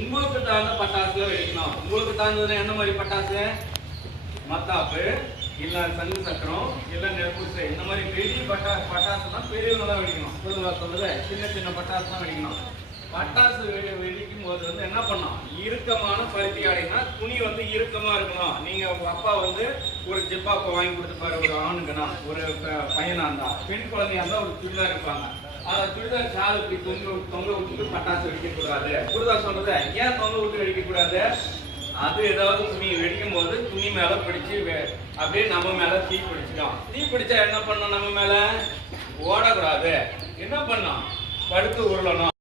உங்களுக்கு தகுந்த பட்டாசுல வெடிக்கணும். உங்களுக்கு தகுந்ததுன்னா என்ன மாதிரி பட்டாசு? மத்தாப்பு, இல்ல சங்கு சக்கரம், இல்ல நெருப்புசை, இந்த மாதிரி பெரிய பட்டாசு தான் பெரியவங்க தான் வெடிக்கணும். பொதுவாக சொல்றது சின்ன சின்ன பட்டாசு தான் வெடிக்கணும். பட்டாசு வெடிக்கும் போது வந்து என்ன பண்ணணும்? இறுக்கமான பருத்தி ஆடைனா துணி வந்து இறுக்கமா இருக்கணும். நீங்க உங்க அப்பா வந்து ஒரு ஜிப்பாப்பை வாங்கி கொடுத்துப்பாரு ஒரு ஆணுக்குன்னா, ஒரு பையனா இருந்தா, பெண் குழந்தையா இருந்தா ஒரு சுடிதார் இருப்பாங்க. அதை சுடிதார் சால் இப்படி தொங்க விட்டுட்டு பட்டாசு வெடிக்க கூடாது. புரிதா சொல்றது? ஏன் தொங்க விட்டு வெடிக்க கூடாது? அது ஏதாவது துணி வெடிக்கும் போது துணி மேல பிடிச்சு அப்படியே நம்ம மேல தீ பிடிச்சிடும். தீ பிடிச்சா என்ன பண்ணும்? நம்ம மேல ஓடக்கூடாது. என்ன பண்ணும்? படுத்து உருளணும்.